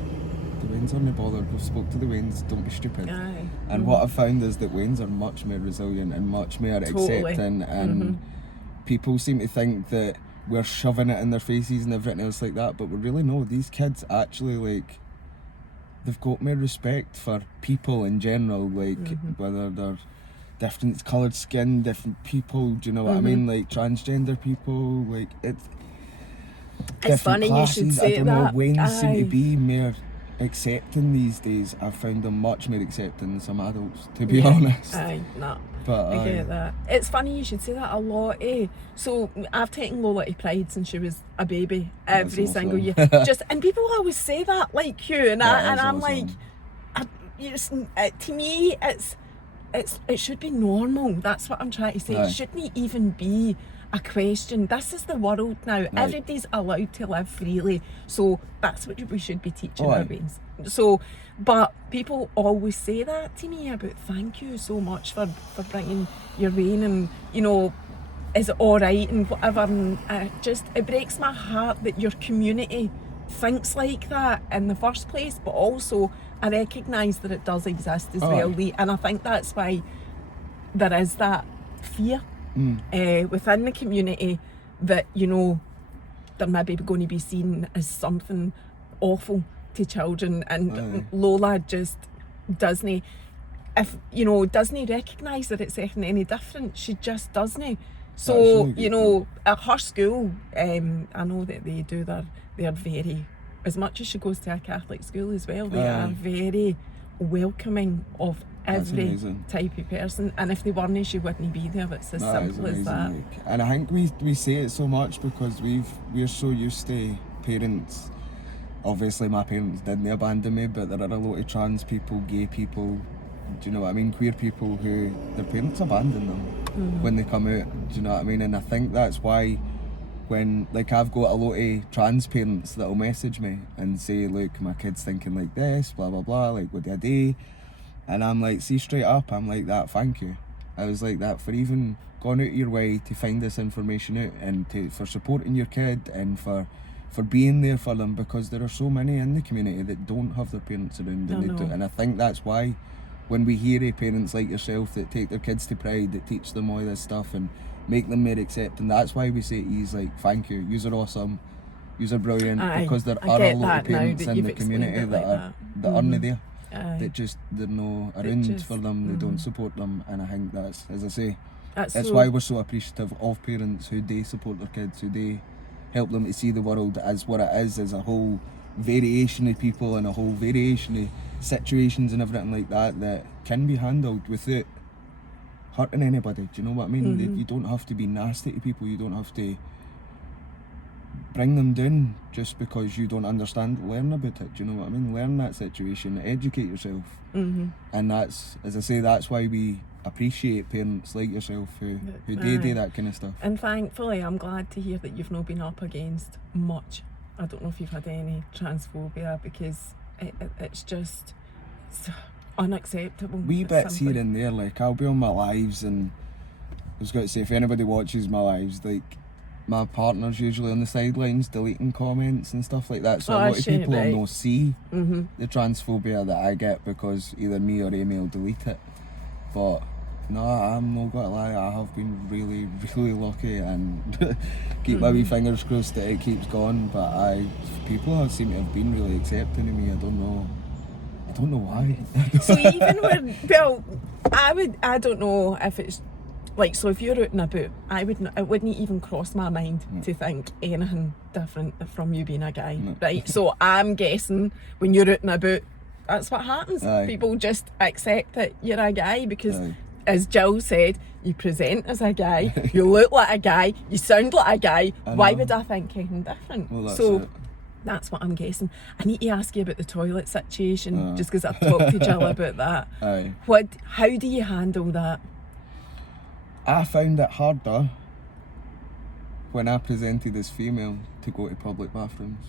They Waynes aren't bothered, we've spoke to the Waynes, don't be stupid. Aye. And what I've found is that Waynes are much more resilient and much more Totally. accepting, and people seem to think that we're shoving it in their faces and everything else like that, but we really know these kids actually, like, they've got more respect for people in general, like whether they're different coloured skin, different people, do you know what I mean, like transgender people, like it's funny classes. you should say I don't know, that. Waynes seem Aye. to be more accepting these days. I've found them much more accepting than some adults, to be honest. Aye, no. But I get that. It's funny you should say that a lot, eh? So I've taken Lola to Pride since she was a baby every That's single awesome. year. And people always say that, like you, and That is I'm awesome. like, to me, it should be normal. That's what I'm trying to say. Aye. It shouldn't even be a question. This is the world now. Everybody's allowed to live freely, so that's what we should be teaching our babies. So, but people always say that to me about thank you so much for bringing your rain, and you know, is it all right and whatever. And it breaks my heart that your community thinks like that in the first place, but also I recognise that it does exist as well, Lee, and I think that's why there is that fear within the community that, you know, they're maybe going to be seen as something awful to children, and Lola just doesn't recognise that it's any different. She just doesn't. So, really you know, at her school, I know that they do they're very, as much as she goes to a Catholic school as well, they are very welcoming of every amazing. type of person, and if they weren't, she wouldn't be there. It's as simple as that. Like, and I think we say it so much because we're so used to parents. Obviously my parents didn't abandon me, but there are a lot of trans people, gay people, do you know what I mean, queer people who their parents abandon them when they come out, do you know what I mean? And I think that's why when, like, I've got a lot of trans parents that'll message me and say, look, my kid's thinking like this, blah blah blah, like, what do I do? And I'm like, see, straight up, I'm like that, thank you. I was like that for even going out of your way to find this information out, and for supporting your kid, and for being there for them, because there are so many in the community that don't have their parents around, and I think that's why when we hear of parents like yourself that take their kids to Pride, that teach them all this stuff and make them more accepting, that's why we say to you, like, thank you, yous are awesome, yous are brilliant, because there are a lot of parents in the community that aren't there. That just, they're no around for them, they don't support them, and I think that's, as I say, that's why we're so appreciative of parents who do support their kids, who do help them to see the world as what it is, as a whole variation of people and a whole variation of situations and everything like that can be handled without hurting anybody, do you know what I mean? You don't have to be nasty to people, you don't have to bring them down just because you don't understand. Learn about it, do you know what I mean? Learn that situation, educate yourself, and that's, as I say, that's why we appreciate parents like yourself who do that kind of stuff. And thankfully, I'm glad to hear that you've not been up against much. I don't know if you've had any transphobia, because it's just unacceptable. Wee bits here and there, like I'll be on my lives, and I was going to say, if anybody watches my lives, like, my partner's usually on the sidelines deleting comments and stuff like that, so a lot of people will not see the transphobia that I get, because either me or Amy will delete it. But no, I'm not gonna lie, I have been really, really lucky, and keep my wee fingers crossed that it keeps going. But people seem to have been really accepting of me. I don't know why. So even when, I don't know if it's like, so if you're out and about, it wouldn't even cross my mind to think anything different from you being a guy, right? So I'm guessing when you're out and about, that's what happens. People just accept that you're a guy, because as Jill said, you present as a guy, you look like a guy, you sound like a guy. Why would I think anything different? Well, that's what I'm guessing. I need to ask you about the toilet situation, just because I've talked to Jill about that. How do you handle that? I found it harder when I presented as female to go to public bathrooms,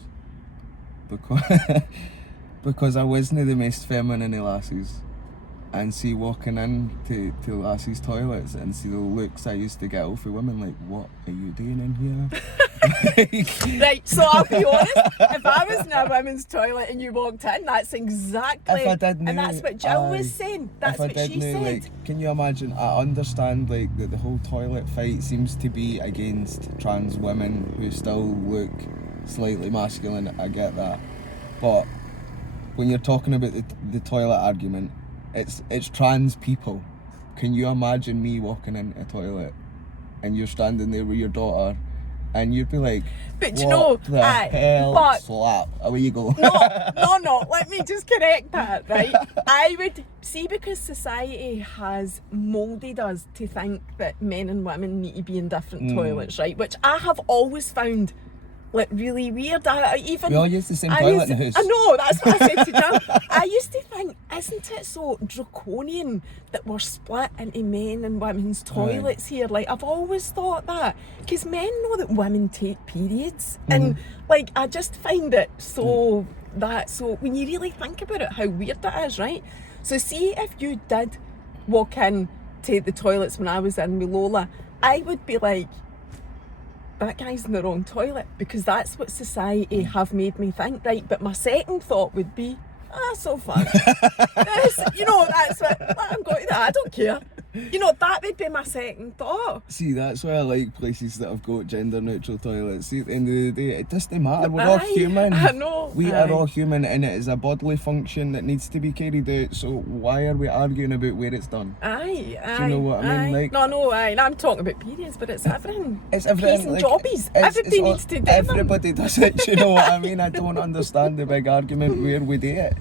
because I wasn't the most feminine of lasses, and see walking in to lassies' toilets and see the looks I used to get off of women like, what are you doing in here? Right, so I'll be honest, if I was in a women's toilet and you walked in, that's exactly, If I did and know, that's what Jill was saying, that's if I what did she know, said. like, can you imagine? I understand like that the whole toilet fight seems to be against trans women who still look slightly masculine. I get that, but when you're talking about the toilet argument, it's trans people. Can you imagine me walking into a toilet and you're standing there with your daughter and you'd be like, But what you know, the hell? but Slap, away you go. no, let me just correct that, right? I would see, because society has moulded us to think that men and women need to be in different toilets, right? Which I have always found like really weird. We all use the same toilet in the house. I know, that's what I said to Jill. I used to think, isn't it so draconian that we're split into men and women's toilets here? Like, I've always thought that, because men know that women take periods, and like, I just find it so so when you really think about it, how weird that is, right? So see, if you did walk in to the toilets when I was in with Lola, I would be like, that guy's in the wrong toilet, because that's what society have made me think, right? But my second thought would be, so fun. You know, that's what, I'm going to that, I don't care. You know, that would be my second thought. See, that's why I like places that have got gender neutral toilets. See, at the end of the day, it doesn't matter. We're all human. I know. We are all human, and it is a bodily function that needs to be carried out. So why are we arguing about where it's done? Aye. Do you know what I mean? Like, no, I'm talking about periods, but it's everything. it's everything. Peas and like, jobbies. Everybody needs to do them. Everybody does it. Do you know what I mean? I don't understand the big argument where we do it.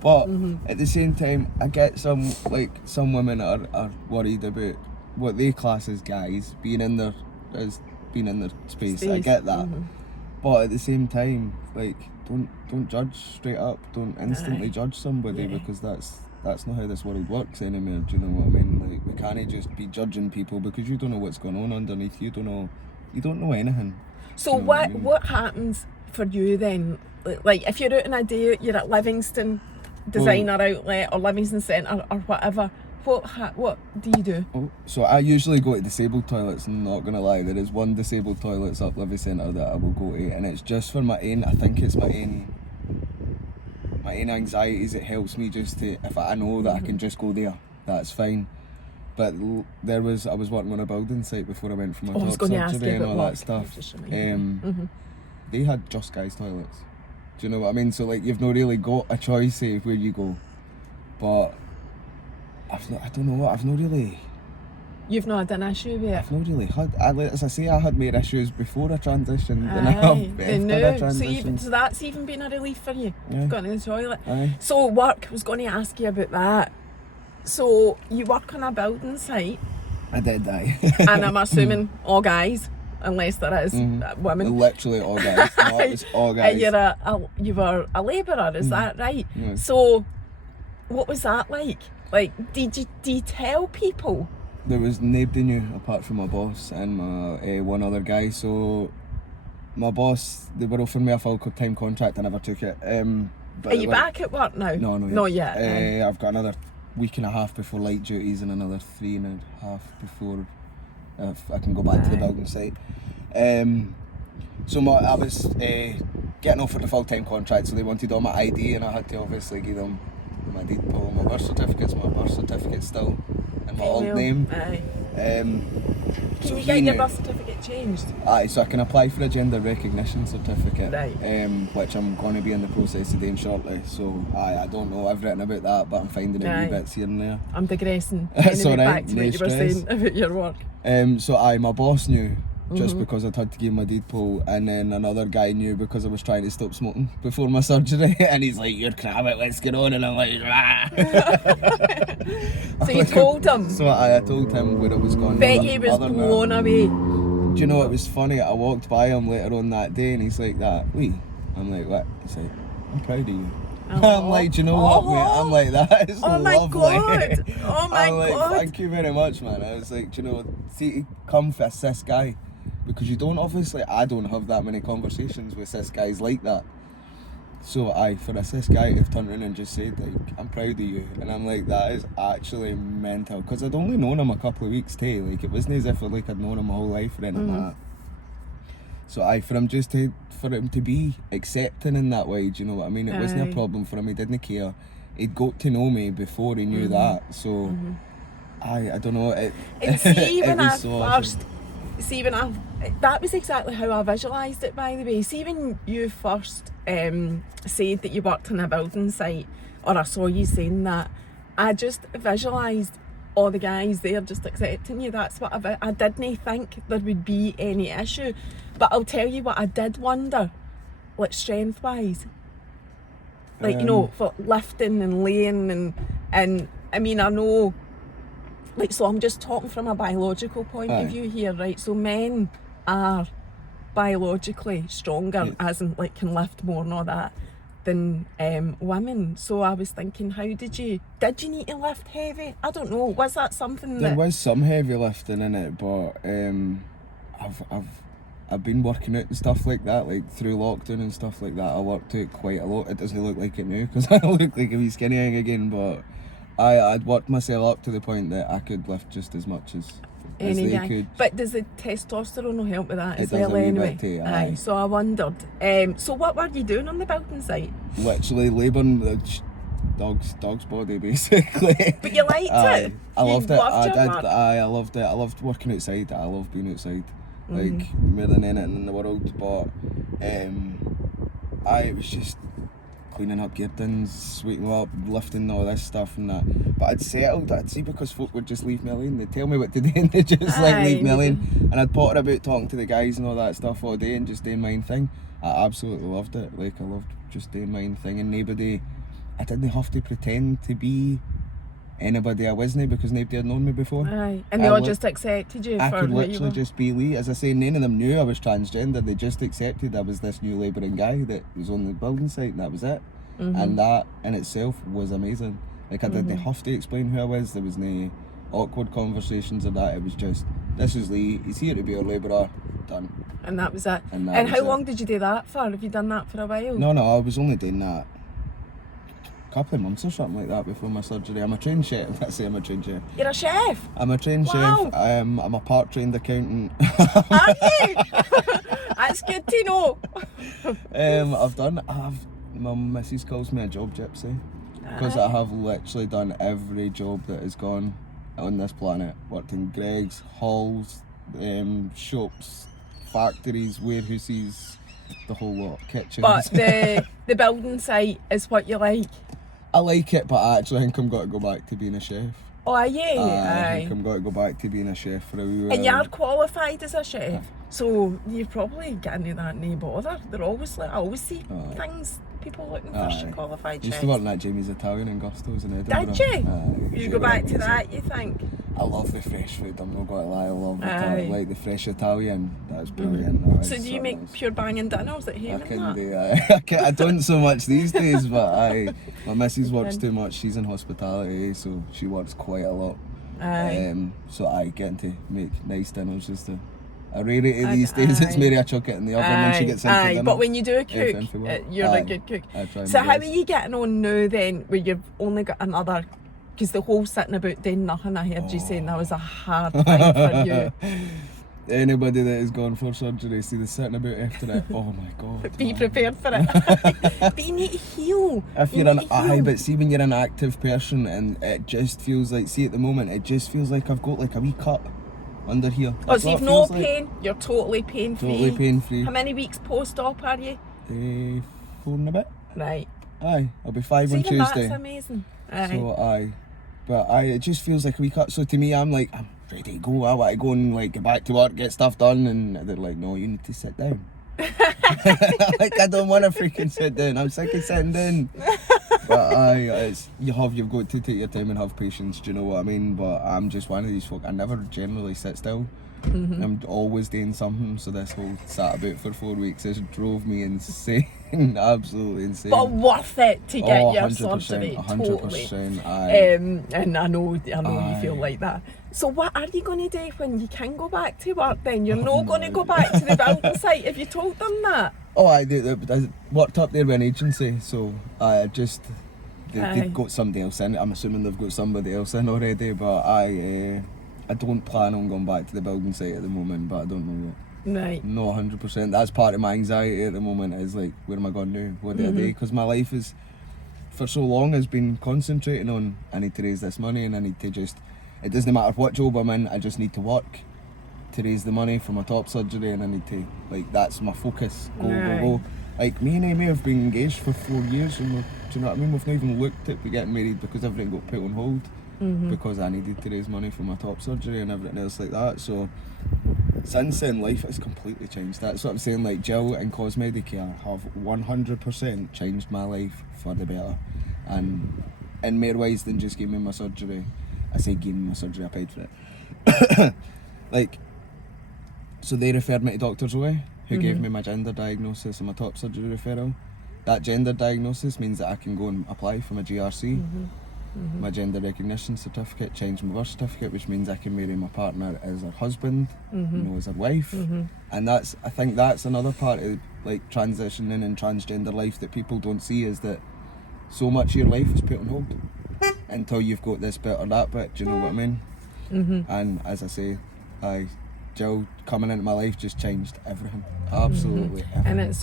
But at the same time, I get some women are worried about what they class as guys being in their space. I get that, but at the same time, like, don't judge straight up. Don't instantly judge somebody, because that's not how this world works anymore. Do you know what I mean? Like, we can't just be judging people because you don't know what's going on underneath. You don't know anything. So you know what happens for you then? Like, if you're out on a day, you're at Livingston Designer Outlet or Livingston Centre or whatever, what do you do? So I usually go to disabled toilets. I'm not gonna lie, there is one disabled toilets up Livy Centre that I will go to, and it's just for my own, I think it's my own anxieties. It helps me just to, if I know that I can just go there, that's fine. But I was working on a building site before I went for my top surgery and all that stuff. They had just guys toilets. Do you know what I mean? So like, you've not really got a choice of where you go. But You've not had an issue with it? I've not really had, as I say, I had more issues before I transitioned than I have after I transitioned. So that's even been a relief for you, going to the toilet. Aye. So work, I was going to ask you about that. So you work on a building site? I did, aye. And I'm assuming all guys, unless there is women. Literally all guys. No, it was all guys. And you were a labourer, is that right? Yeah. So what was that like? Like, did you tell people? There was nobody knew apart from my boss and my one other guy. So my boss, they were offering me a full-time contract. I never took it. Are you back at work now? No, not yet. I've got another week and a half before light duties and another 3.5 before I can go back to the building site. So I was getting offered a full-time contract, so they wanted all my ID, and I had to obviously give them my deed poll, my birth certificate still, and my old name. Aye. So Can you get your birth certificate changed? Aye, so I can apply for a gender recognition certificate, right. Which I'm going to be in the process of doing shortly. So I don't know everything about that, but I'm finding out wee bits here and there. I'm digressing. It's anyway, alright, back to what you were saying about your work. So my boss knew just because I'd had to give my deed poll, and then another guy knew because I was trying to stop smoking before my surgery, and he's like, "You're crabbit, what's going on?" And I'm like, "Rah." So you told him? So I told him where I was going. Bet he was blown away. Do you know, it was funny, I walked by him later on that day and he's like, "That, wee." I'm like, "What?" He's like, "I'm proud of you." I'm like, "Do you know what, mate?" I'm like, "That is lovely." My God. Oh my I'm like, God. "Thank you very much, man." I was like, "Do you know, see, to come for a cis guy, because you don't, obviously, I don't have that many conversations with cis guys like that. So for this guy to have turned around and just said, like, I'm proud of you, and I'm like, that is actually mental, because I'd only known him a couple of weeks too, like, it wasn't as if like I'd known him my whole life or anything like that. So for him to be accepting in that way, do you know what I mean? It wasn't a problem for him, he didn't care. He'd got to know me before he knew that, so I don't know, and see, when I so awesome. That was exactly how I visualised it, by the way. See, when you first said that you worked on a building site, or I saw you saying that, I just visualised all the guys there just accepting you. That's what I didn't think there would be any issue. But I'll tell you what I did wonder, like strength-wise. Like, you know, for lifting and laying and I mean, I know, like, so I'm just talking from a biological point of view here, right? So men are biologically stronger, as in, like, can lift more and all that, than women. So I was thinking, how did you need to lift heavy? I don't know, was that something there was some heavy lifting in it, but I've been working out and stuff like that, like through lockdown and stuff like that. I worked out quite a lot. It doesn't look like it now because I look like a wee skinny egg again, but I'd worked myself up to the point that I could lift just as much as they could. But does the testosterone not help with that as does well a wee anyway? bit too, aye. So I wondered. So what were you doing on the building site? Literally labouring the dog's body, basically. But you liked it? I loved it. I loved it. I loved working outside. I loved being outside. Like, more than anything in the world, but it was just cleaning up gear tins, sweeping up, lifting all this stuff and that. But I'd settled, I'd see, because folk would just leave me alone. They'd tell me what to do and they'd just leave me alone. And I'd potter about talking to the guys and all that stuff all day and just doing my own thing. I absolutely loved it. Like, I loved just doing my own thing, and I didn't have to pretend to be anybody I wasn't, because nobody had known me before. Aye. And they all just accepted you I for could who literally you were. just be Lee. As I say, none of them knew I was transgender. They just accepted I was this new labouring guy that was on the building site, and that was it. And that in itself was amazing. Like, I didn't have to explain who I was. There was no awkward conversations or that. It was just, this is Lee, he's here to be our labourer, done. And that was it. And was how long did you do that for? Have you done that for a while? No, I was only doing that couple of months or something like that before my surgery. I'm a trained chef. I say I'm a trained chef. You're a chef? I'm a trained chef. I'm a part-trained accountant. Are you? That's good to know. My missus calls me a job gypsy, because I have literally done every job that has gone on this planet. Worked in Greggs, halls, shops, factories, warehouses, the whole lot, kitchens. But the building site is what you like? I like it, but I actually think I'm going to go back to being a chef. Oh, are you? I think I'm going to go back to being a chef for a wee while. And you're qualified as a chef, so you're probably getting that no bother. They're always like, I always see things, people looking for qualified chefs. Used to work at Jamie's Italian in Gusto's in Edinburgh. Did you? You go back to that, you think? I love the fresh food, I'm not going to lie, I love it. Like the fresh Italian, that's brilliant. So do you make pure banging dinners at home? I can do, I don't so much these days, but my missus works too much, she's in hospitality, so she works quite a lot. So I get to make nice dinners, just a rarity these days. It's Mary, I chuck it in the oven and she gets into dinner. But when you do cook, you're a good cook. So how are you getting on now then, where you've only got another, because the whole sitting about doing nothing, I heard you saying that was a hard time for you. Anybody that has gone for surgery, see the sitting about after it, oh my god. Be prepared for it. But you need to heal. If you're but see, when you're an active person, and it just feels like, see at the moment, it just feels like I've got like a wee cut under here. Oh, so you've no pain, you're totally pain-free. Totally pain-free. How many weeks post-op are you? 4 and a bit. Right. Aye, I'll be 5 on Tuesday. That's amazing. So it just feels like a wee cut. So to me, I'm like, I'm ready to go. I want to go and like get back to work, get stuff done, and they're like, no, you need to sit down. Like, I don't want to freaking sit down. I'm sick of sitting down. But you've got to take your time and have patience. Do you know what I mean? But I'm just one of these folk. I never generally sit still. I'm always doing something. So this whole sat about for 4 weeks has drove me insane. Absolutely insane. But worth it to get your 100%, surgery. 100%. Totally. And I know you feel like that. So what are you going to do when you can go back to work then? You're not going to go back to the building site. Have you told them that? Oh, I worked up there with an agency, so they've got somebody else in. I'm assuming they've got somebody else in already, but I don't plan on going back to the building site at the moment, but I don't know yet. Right. No, 100%. That's part of my anxiety at the moment, is like, where am I going to? What do I do? Because my life is, for so long, has been concentrating on, I need to raise this money, and I need to just, it doesn't matter what job I'm in, I just need to work to raise the money for my top surgery, and I need to, like, that's my focus. Go. Like, me and Amy have been engaged for 4 years, and do you know what I mean? We've not even looked at getting married because everything got put on hold, because I needed to raise money for my top surgery and everything else like that. So since then, life has completely changed. That's what I'm saying. Like, Jill and Cosmedicare have 100% changed my life for the better, and in more ways than just giving me my surgery. I say giving me my surgery, I paid for it. Like, so they referred me to Dr. Zoe, who gave me my gender diagnosis and my top surgery referral. That gender diagnosis means that I can go and apply for my GRC, my gender recognition certificate, change my birth certificate, which means I can marry my partner as her husband, as her wife. And I think that's another part of, like, transitioning and transgender life that people don't see, is that so much of your life is put on hold until you've got this bit or that bit. Do you know what I mean? And as I say, Jill coming into my life just changed everything. Absolutely everything. And it's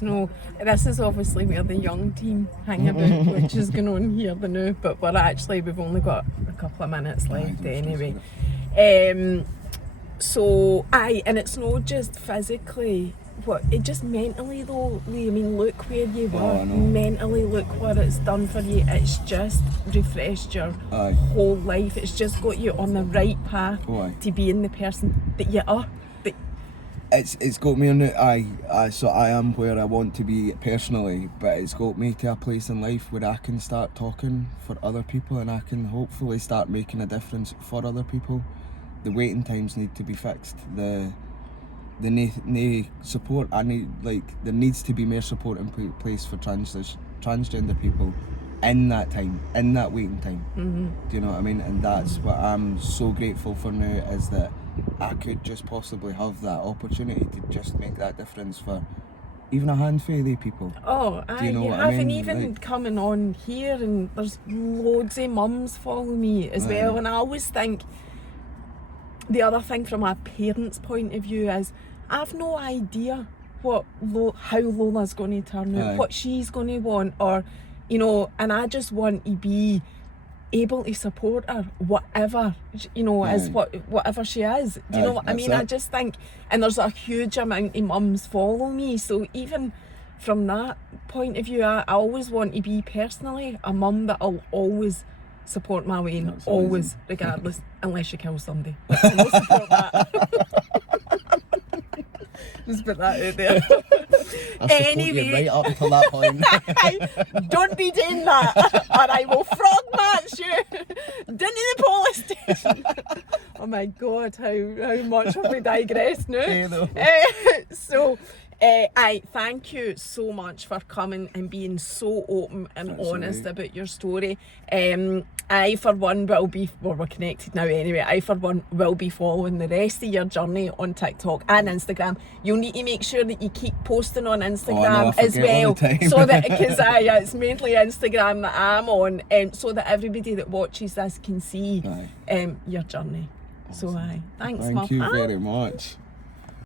this is obviously where the young team hang about, which is going on here the now, but we've only got a couple of minutes left anyway. And it's not just physically, it just mentally though, Lee. I mean, look where you were. Mentally, look what it's done for you. It's just refreshed your whole life. It's just got you on the right path to being the person that you are. It's got me on it. So I am where I want to be personally, but it's got me to a place in life where I can start talking for other people, and I can hopefully start making a difference for other people. The waiting times need to be fixed. The support I need, like, there needs to be more support in place for transgender people in that time, in that waiting time. Do you know what I mean? And that's what I'm so grateful for now, is that I could just possibly have that opportunity to just make that difference for even a handful of people. Do you know what I mean? Even like, coming on here, and there's loads of mums follow me as well, and I always think the other thing from a parent's point of view is I've no idea how Lola's going to turn out, what she's going to want, or, you know, and I just want to be able to support her, whatever, you know, as whatever she is. Do you know what I mean? I just think, and there's a huge amount of mums follow me, so even from that point of view, I always want to be personally a mum that'll always support my way, always, regardless, unless you kill somebody. I will support that. Just put that out there. Anyway, right up until that point. Don't be doing that, or I will frog match you down to the police station. Oh my God, how much have we digressed now? I thank you so much for coming and being so open and honest about your story. I, for one, we're connected now anyway, I, for one, will be following the rest of your journey on TikTok and Instagram. You'll need to make sure that you keep posting on Instagram as well, so that, because it's mainly Instagram that I'm on, so that everybody that watches this can see your journey. Awesome. So thanks, Thank you very much.